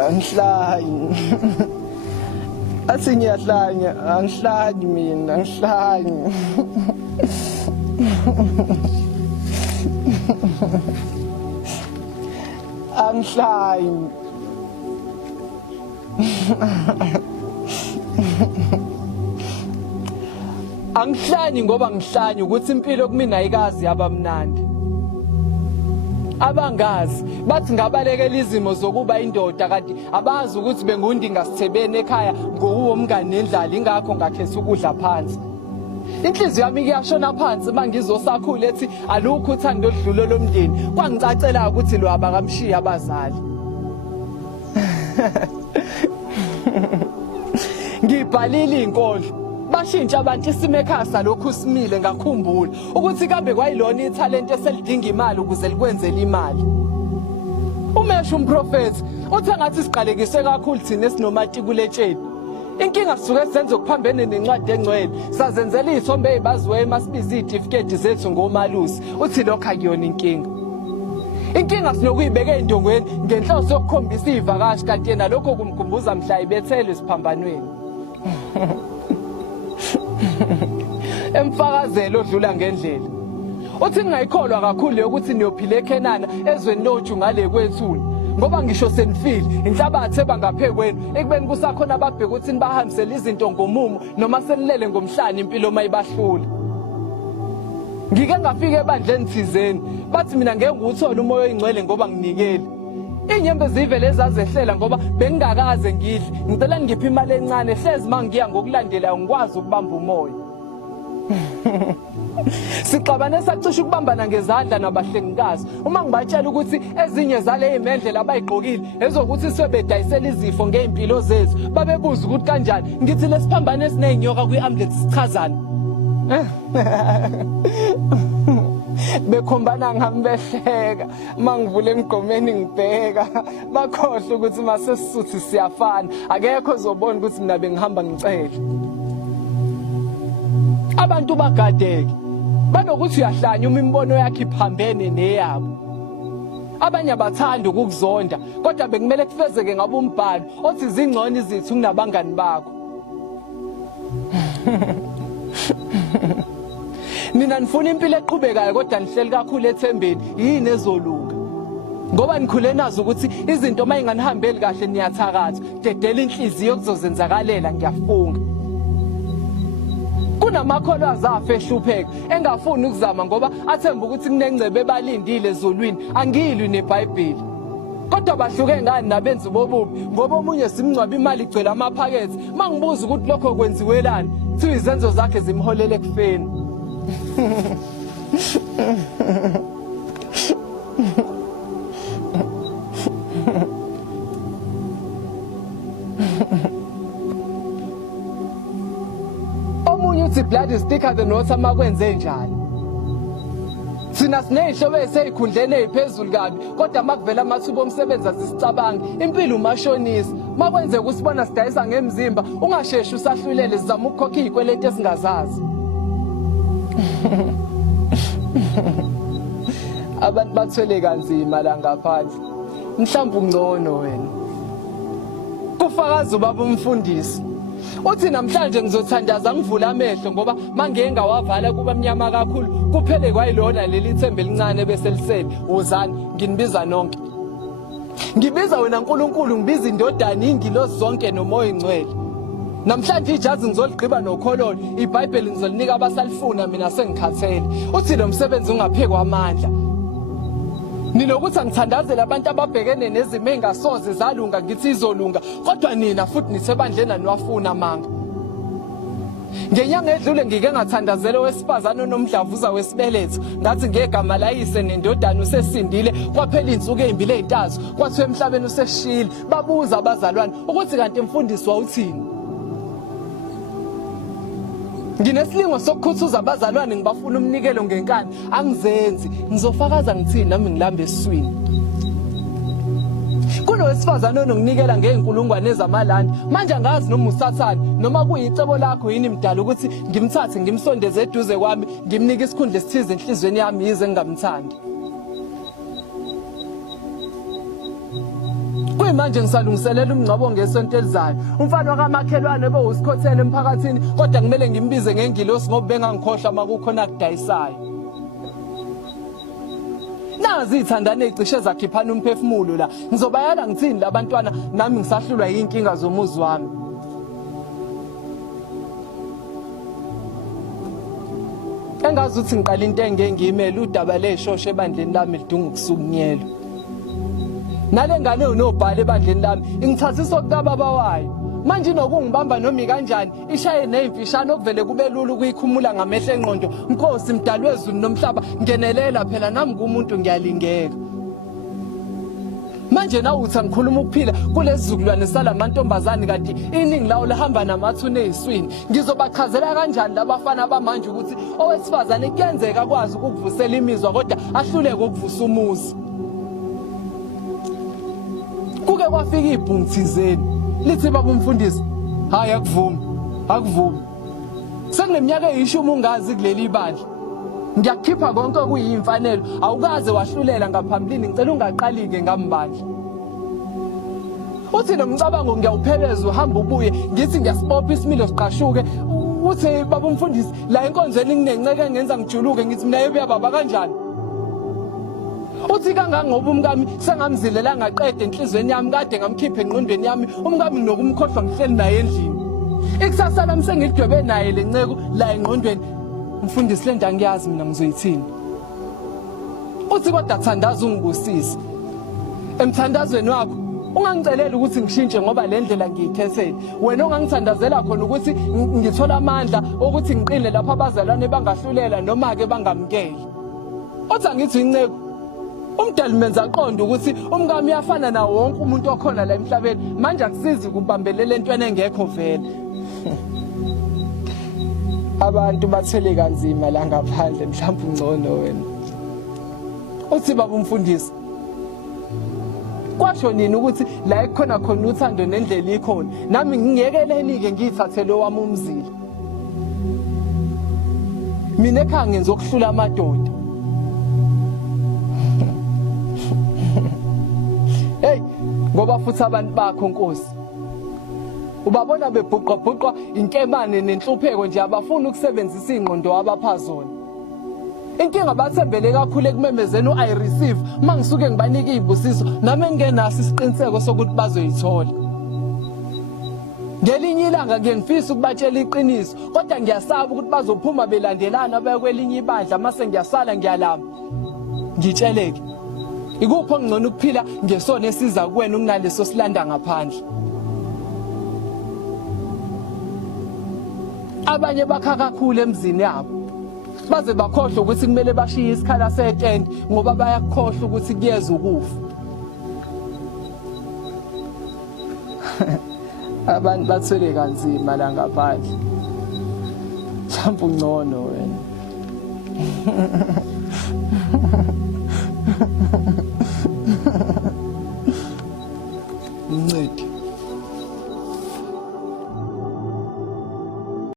Angihlanye. Athi ngiyahlanya, angihlanyi mina, angihlanyi. Angihlanyi. Angihlanyi ngoba ngihlanyi ukuthi impilo kumina ayikazi yabamnandi. Abangazi bathi ngabalekela izimo zokuba indoda kanti abazi ukuthi bengundinga sithebeni ekhaya ngokuwo umngane nendlala ingakho ngakhetha ukudla phansi. Inhliziyo yami iyashona phansi mangizosakhula ethi alukho uthando oludlule lomndeni kwangicacela ukuthi lo abakamshiya abazali. Ngibhalile inkondlo bashintsha abantu isimo ekhaya salokhu simile ngakhumbula ukuthi kambe kwayilona ithalente eselidinga imali ukuze likwenzele imali. Umesho umprofeti uthi ngathi siqalekiswe kakhulu thina esinomatikuletsheni. Inkinga sisuke senze ukuphambene nencwadi engcwele sazenzela izithombe ezibaziwe masibiza izitifiketi zethu ngomalusi uthi lokho akuyona inkinga. Inkinga sinokuyibeka endongweni ngenhloso yokukhombisa ivakashi kanti yena lokho kumkhumbuza mhla ibethelwe siphambanweni. Emfakazelo odlula ngendlela uthi ngingayikholwa kakhulu ukuthi niyophila eKenana ezweni loju ngale kwethuna ngoba ngisho senifile inhlabathi ebangaphekwenu ekubeni kusakhona ababheka ukuthi nibahambisele izinto ngomumo noma senilele ngomhlanje impilo mayibahlula. Ngike ngafika ebandleni thizeni bathi mina ngeke ngiwuthole umoya oyingcwele ngoba nginikele. Inyembe zivele ezazehlela ngoba bengingakaze ngidle ngicela ngiphe imali encane hlezi mangiya ngokulandelayo ngikwazi ukubamba umoya. Sixabane sacisha ukubambana ngezandla nabahlengikazi uma ngibatshela ukuthi ezinye zale imendlela abayigqokile ezokuthi sebedayisela izifo ngeimpilo zethu babebuza ukuthi kanjani ngithi lesiphambane esineyinyoka kwiambulance sichazana. Bekhombana ngami behleka mangivule emgomeni ngibheka bakhohle ukuthi mase sisuthi siyafana akekho ozobona ukuthi mina bengihamba ngicela. Abantu bagadeke banokuthi uyahlanya uma imbono yakhe iphambene neyabo. Abanye abathanda ukukuzonda kodwa bekumele kufezeke ngabe umbhalo othi zingcono izithu kunabangani bakho. Mina nifuna impilo eqhubekayo kodwa nihleli kakhulu ethembeni yini ezolunga. Ngoba nikhule nazo ukuthi izinto mayinganihambeli kahle niyathakatha dedela inhliziyo kuzozenzakalela ngiyafunga. Kunamakholwa azafa ehlupheka engafuni ukuzama ngoba athemba ukuthi kunengcebe ebalindile ezulwini angilwi neBhayibheli. Kodwa bahluke ngani nabenzi bobubi ngoba omunye simngcwaba imali igcwele amaphakethe mangibuza ukuthi lokho kwenziwelani kuthiwa izenzo zakhe zimholele ekufeni. Omunye uthi blood is thicker than water makwenze njani. Sina sineyihlobo eseyikhundleni eziphezulu kabi kodwa makuvela amathuba omsebenzi asisicabanga impilo umashonisa makwenze kusibona sidayisa ngemzimba ungasheshi usahlulele sizama ukukhokha izikweletu esingazazi. Abantu bathwele kanzima la ngaphandle mhlawumbe ungcono wena. Kufakaza ubaba umfundisi uthi namhlanje ngizothandaza ngivula amehlo ngoba mangeke ngawavala kuba mnyama kakhulu kuphele kwayilona leli thembe elincane bese lisele uzani nginibiza nonke. Ngibiza wena uNkulunkulu ngibiza indodana ingilosi zonke nomoya ingcwele. Namhlanje ijazi ngizoliqhiba nokhololo iBhayibheli ngizolinika abasalifuna mina sengikhathele. Uthi lo msebenzi ungaphekwa amandla. Ninokuthi angithandazela abantu ababhekene nezimo engasoze zalunga ngithi izolunga kodwa nina futhi nisebandleni niwafuna manga. Ngenyanga edlule ngike ngathandazela owesifazane onomdlavuza wesibeletho ngathi ngegama layise nendodana usesindile kwaphela insuku ezimbili ezintathu kwathiwa emhlabeni useshile babuza abazalwane ukuthi kanti mfundisi wawuthini. Nginesilingo sokukhuthuza abazalwane ngibafuna umnikelo ngenkani angizenzi ngizofakaza ngithini nami ngilamba esiswini. Kunowesifazane onokunikela ngeenkulungwane ezamalandi manje angazi noma usathane noma kuyicebo lakho yini mdala ukuthi ngimthathe ngimsondeze eduze kwami ngimnika isikhundla esithize enhlizweni yami yize ngingamthandi. Kuyimanje ngisalungiselela umngcwabo ngesonto elizayo. Umfana wakamakhelwane bewusikhothele emphakathini kodwa kumele ngimbize ngengilosi ngoba bengangikhohlwa makukhona akudayisayo. Nazi izithandane ezicishe zakhiphana umphefumulo la. Ngizobayala ngithini labantwana nami ngisahlulwa yinkinga zomuzi wami. Engazi ukuthi ngiqala into engengiyimele udaba leshoshe ebandleni lami lidunga ukusukunyelwa. Nale ngane unobhala ebandleni lami ingithathisa okubaba wayo. Manje nokungibamba noma kanjani ishaye nezimfishane okuvele kube lula ukuyikhumula ngamehlo engqondo. Nkosi mdali wezulu nomhlaba ngenelela phela nami kumuntu ngiyalingeka. Manje nawe uthi ngikhuluma ukuphila kulezi zukulwane salamantombazane kanti iningi lawo lahamba namathuna eziswini. Ngizobachazela kanjani labafana bamanje ukuthi owesifazane kuyenzeka kwazi ukuvusela imizwa kodwa ahluleke ukuvusa umuzi. Kuke kwafika ibhungu thizeni lithi baba umfundisi hayi akuvumi sengineminyaka eyishumi ungazi kuleli bandla ngiyakhipha konke okuyimfanelo awukaze wahlulela ngaphambilini ngicela ungaqalike ngambandla uthi nomcabango ngiyawupheleza uhamba ubuye ngithi ngiyasibopha isimilo siqashuke uthi baba umfundisi la enkonzweni nginenceke engenza ngijuluke ngithi mina yebuya baba kanjani uthi kangangoba umkami sengamzilela ngaqede enhlizweni yami kade ngamkhipha engqondweni yami umkami nokumkhohlwa ngihleli naye endlini ikusasa lami sengidwebe naye lenceko la engqondweni mfundisi le nto angiyazi mina ngizoyithini uthi kodwa thandaza ungibusise emthandazweni wakho ungangicelela ukuthi ngishintshe ngoba le ndlela ngiyikhethele wena ungangithandazela khona ukuthi ngithola amandla ukuthi ngiqine lapha abazalwane bangahlulela noma ke bangamkeli uthi angithi inceko umdali menza aqonda ukuthi umkami uyafana nawo wonke umuntu okhona la emhlabeni manje akusizi ukubambelela entweni engekho vele abantu bathele kanzima la ngaphandle mhlawumbe ungcono wena uthi baba umfundisi kwasho nini ukuthi la ekhona khona uthando nendlela ikhona nami ngingekeleni-ke ngiyithathele wami umzila mina ekhaya ngenza ukuhlula amadoda hey ngoba futhi abantu bakho Nkosi ubabona bebhuqabhuqa inkemane nenhlupheko nje abafuna ukusebenzisa ingqondo abaphazona inkinga bathembele kakhulu ekumemezeni I receive mangisuke ngibanika izibusiso nami engenaso isiqiniseko sokuthi bazoyithola ngelinye ilanga ngiyengifisa ukubatshela iqiniso kodwa ngiyasaba ukuthi bazophuma belandelana baye kwelinye ibandla mase ngiyasala ngiyalamba ngitsheleke ikuphi ngcono ukuphila ngesona esiza kuwena kunaleso silanda ngaphandle abanye bakha kakhulu emzini yabo baze bakhohlwa ukuthi kumele bashiye isikhala setende ngoba bayakhohlwa ukuthi kuyeza ukufa abantu bathwele kanzima la ngaphandle mhlawumbe ungcono wena